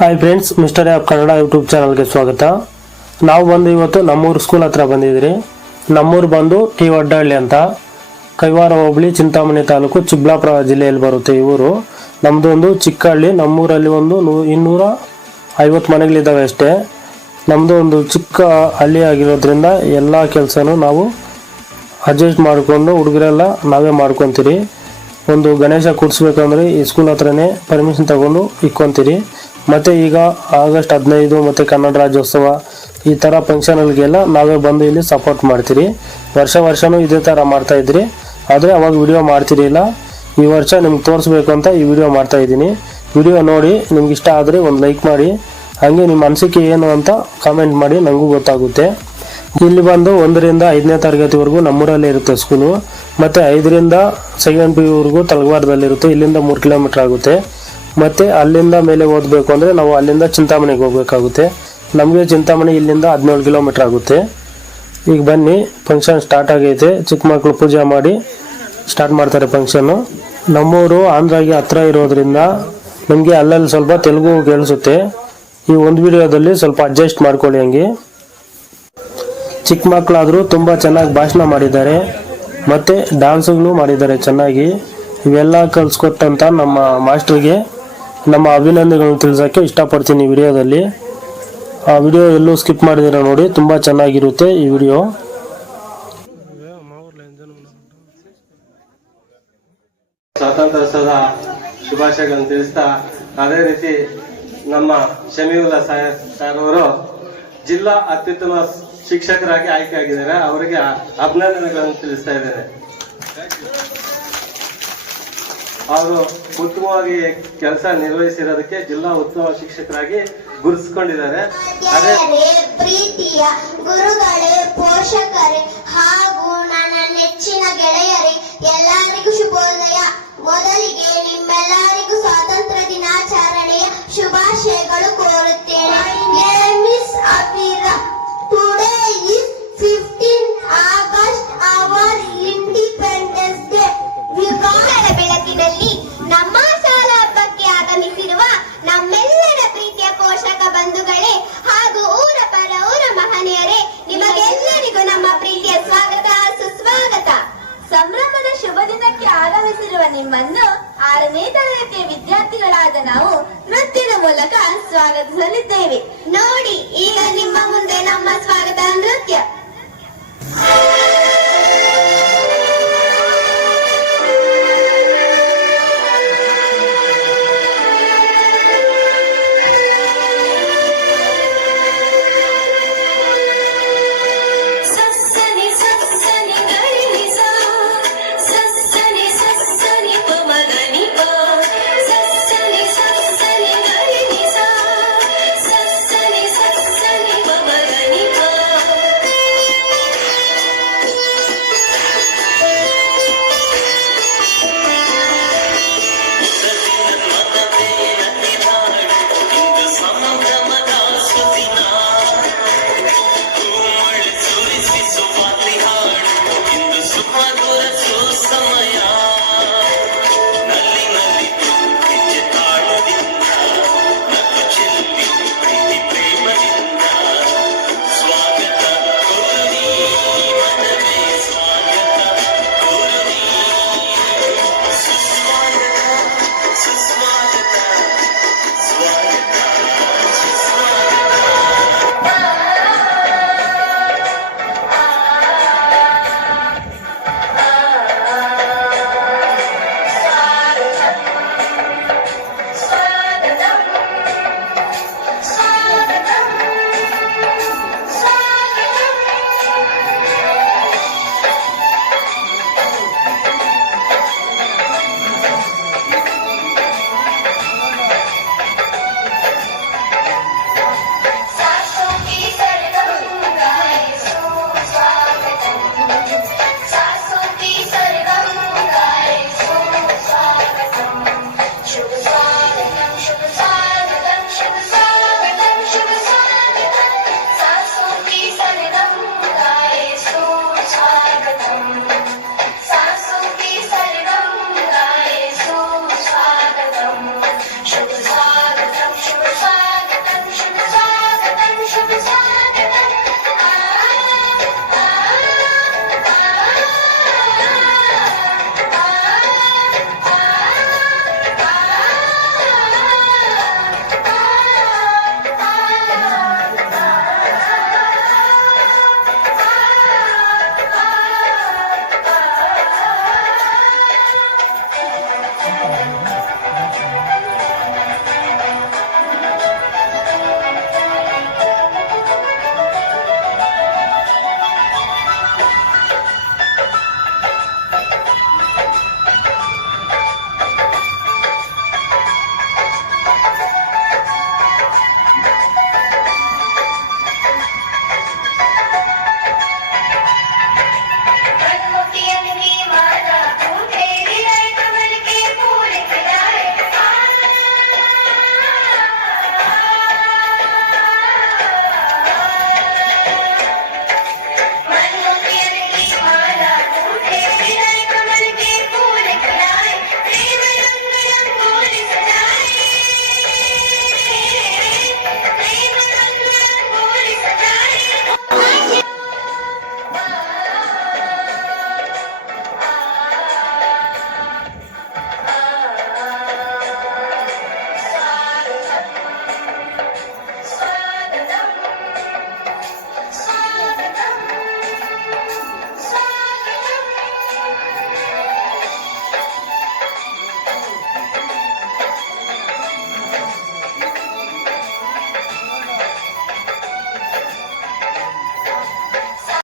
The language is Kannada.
Hi friends mister of Kannada YouTube ಚಾನಲ್ಗೆ ಸ್ವಾಗತ. ನಾವು ಬಂದು ಇವತ್ತು ನಮ್ಮೂರು ಸ್ಕೂಲ್ ಹತ್ರ ಬಂದಿದ್ರಿ. ನಮ್ಮೂರು ಬಂದು ಟಿ ಒಡ್ಡಹಳ್ಳಿ ಅಂತ. ಕೈವಾರ ಹೋಬಳಿ ಚಿಂತಾಮಣಿ ತಾಲೂಕು ಚಿಬ್ಲಾಪುರ ಜಿಲ್ಲೆಯಲ್ಲಿ ಬರುತ್ತೆ ಇವರು ನಮ್ಮದು ಒಂದು ಚಿಕ್ಕ ಹಳ್ಳಿ ನಮ್ಮೂರಲ್ಲಿ ಒಂದು ನೂ ಇನ್ನೂರ ಐವತ್ತು ಮನೆಗಳಿದ್ದಾವೆ ಅಷ್ಟೇ. ನಮ್ಮದು ಒಂದು ಚಿಕ್ಕ ಹಳ್ಳಿ ಆಗಿರೋದ್ರಿಂದ ಎಲ್ಲ ಕೆಲಸನೂ ನಾವು ಅಡ್ಜಸ್ಟ್ ಮಾಡಿಕೊಂಡು ಹುಡುಗರೆಲ್ಲ ನಾವೇ ಮಾಡ್ಕೊತೀರಿ. ಒಂದು ಗಣೇಶ ಕೂಡಿಸ್ಬೇಕಂದ್ರೆ ಈ ಸ್ಕೂಲ್ ಹತ್ರನೇ ಪರ್ಮಿಷನ್ ತಗೊಂಡು ಇಕ್ಕೊಂತೀರಿ. ಮತ್ತು ಈಗ ಆಗಸ್ಟ್ ಹದಿನೈದು ಮತ್ತು ಕನ್ನಡ ರಾಜ್ಯೋತ್ಸವ ಈ ಥರ ಫಂಕ್ಷನ್ಗಳಿಗೆಲ್ಲ ನಾವೇ ಬಂದು ಇಲ್ಲಿ ಸಪೋರ್ಟ್ ಮಾಡ್ತೀರಿ. ವರ್ಷ ವರ್ಷವೂ ಇದೇ ಥರ ಮಾಡ್ತಾ ಇದ್ರಿ. ಆದರೆ ಅವಾಗ ವಿಡಿಯೋ ಮಾಡ್ತಿರಲಿಲ್ಲ. ಈ ವರ್ಷ ನಿಮ್ಗೆ ತೋರಿಸ್ಬೇಕು ಅಂತ ಈ ವಿಡಿಯೋ ಮಾಡ್ತಾ ಇದ್ದೀನಿ. ವಿಡಿಯೋ ನೋಡಿ ನಿಮ್ಗೆ ಇಷ್ಟ ಆದರೆ ಒಂದು ಲೈಕ್ ಮಾಡಿ. ಹಾಗೆ ನಿಮ್ಮ ಅನಿಸಿಕೆ ಏನು ಅಂತ ಕಾಮೆಂಟ್ ಮಾಡಿ ನನಗೂ ಗೊತ್ತಾಗುತ್ತೆ. ಇಲ್ಲಿ ಬಂದು ಒಂದರಿಂದ ಐದನೇ ತರಗತಿವರೆಗೂ ನಮ್ಮೂರಲ್ಲೇ ಇರುತ್ತೆ ಸ್ಕೂಲು ಮತ್ತು ಐದರಿಂದ ಸೆಕೆಂಡ್ ಪಿ ಯುವರೆಗೂ ತಲಗವಾರದಲ್ಲಿರುತ್ತೆ ಇಲ್ಲಿಂದ ಮೂರು ಕಿಲೋಮೀಟ್ರ್ ಆಗುತ್ತೆ. ಮತ್ತು ಅಲ್ಲಿಂದ ಮೇಲೆ ಓದಬೇಕು ಅಂದರೆ ನಾವು ಅಲ್ಲಿಂದ ಚಿಂತಾಮಣಿಗೆ ಹೋಗಬೇಕಾಗುತ್ತೆ. ನಮಗೆ ಚಿಂತಾಮಣಿ ಇಲ್ಲಿಂದ ಹದಿನೇಳು ಕಿಲೋಮೀಟ್ರ್ ಆಗುತ್ತೆ. ಈಗ ಬನ್ನಿ ಫಂಕ್ಷನ್ ಸ್ಟಾರ್ಟ್ ಆಗೈತೆ. ಚಿಕ್ಕ ಮಕ್ಕಳು ಪೂಜೆ ಮಾಡಿ ಸ್ಟಾರ್ಟ್ ಮಾಡ್ತಾರೆ ಫಂಕ್ಷನ್ನು ನಮ್ಮೂರು ಆಂಧ್ರಾಗೆ ಹತ್ರ ಇರೋದ್ರಿಂದ ನಿಮಗೆ ಅಲ್ಲಲ್ಲಿ ಸ್ವಲ್ಪ ತೆಲುಗು ಕೇಳಿಸುತ್ತೆ. ಈ ಒಂದು ವಿಡಿಯೋದಲ್ಲಿ ಸ್ವಲ್ಪ ಅಡ್ಜಸ್ಟ್ ಮಾಡ್ಕೊಳ್ಳಿ ಹಂಗೆ. ಚಿಕ್ಕ ಮಕ್ಕಳಾದರೂ ತುಂಬ ಚೆನ್ನಾಗಿ ಭಾಷಣ ಮಾಡಿದ್ದಾರೆ. ಮತ್ತು ಡ್ಯಾನ್ಸ್ಗಳು ಮಾಡಿದ್ದಾರೆ ಚೆನ್ನಾಗಿ. ಇವೆಲ್ಲ ಕಲಿಸ್ಕೊಟ್ಟಂಥ ನಮ್ಮ ಮಾಸ್ಟ್ರಿಗೆ ನಮ್ಮ ಅಭಿನಂದನೆಗಳನ್ನು ತಿಳಿಸೋಕ್ಕೆ ಇಷ್ಟಪಡ್ತೀನಿ ವಿಡಿಯೋದಲ್ಲಿ. ಆ ವಿಡಿಯೋ ಎಲ್ಲೂ ಸ್ಕಿಪ್ ಮಾಡಿದಿರ ನೋಡಿ, ತುಂಬ ಚೆನ್ನಾಗಿರುತ್ತೆ ಈ ವಿಡಿಯೋ. ಸ್ವಾತಂತ್ರ್ಯ ದಿವಸದ ಶುಭಾಶಯಗಳನ್ನು ತಿಳಿಸ್ತಾ, ಅದೇ ರೀತಿ ನಮ್ಮ ಶಮೀವುಲ್ಲಾ ಸರ್ ಅವರು ಜಿಲ್ಲಾ ಅತ್ಯುತ್ತಮ ಶಿಕ್ಷಕರಾಗಿ ಆಯ್ಕೆಯಾಗಿದ್ದಾರೆ. ಅವರಿಗೆ ಅಭಿನಂದನೆಗಳನ್ನು ತಿಳಿಸ್ತಾ ಇದ್ದೇನೆ. ಅವರು ಉತ್ತಮವಾಗಿ ಕೆಲಸ ನಿರ್ವಹಿಸಿರೋದಕ್ಕೆ ಜಿಲ್ಲಾ ಉತ್ತಮ ಶಿಕ್ಷಕರಾಗಿ ಗುರುತಿಸಿಕೊಂಡಿದ್ದಾರೆ. ಅದೇ ಪ್ರೀತಿಯ ಗುರುಗಳೇ, ಪೋಷಕರೇ ಹಾಗೂ ನನ್ನ ನೆಚ್ಚಿನ ಗೆಳೆಯರೇ, ಎಲ್ಲರಿಗೂ ಶುಭೋದಯ. ಮೊದಲಿಗೆ ನಿಮ್ಮೆಲ್ಲರಿಗೂ ಸ್ವಾತಂತ್ರ್ಯ ದಿನಾಚರಣೆಯ ಶುಭಾಶಯಗಳು ಕೋರುತ್ತೇನೆ. ಮಿಸ್ ಅಫೀರ ಟುಡೇ ಆರನೇ ತರಗತಿಯ ವಿದ್ಯಾರ್ಥಿಗಳಾದ ನಾವು ನೃತ್ಯದ ಮೂಲಕ ಸ್ವಾಗತಿಸಲಿದ್ದೇವೆ. ನೋಡಿ ಈಗ ನಿಮ್ಮ ಮುಂದೆ ನಮ್ಮ ಸ್ವಾಗತ ನೃತ್ಯ.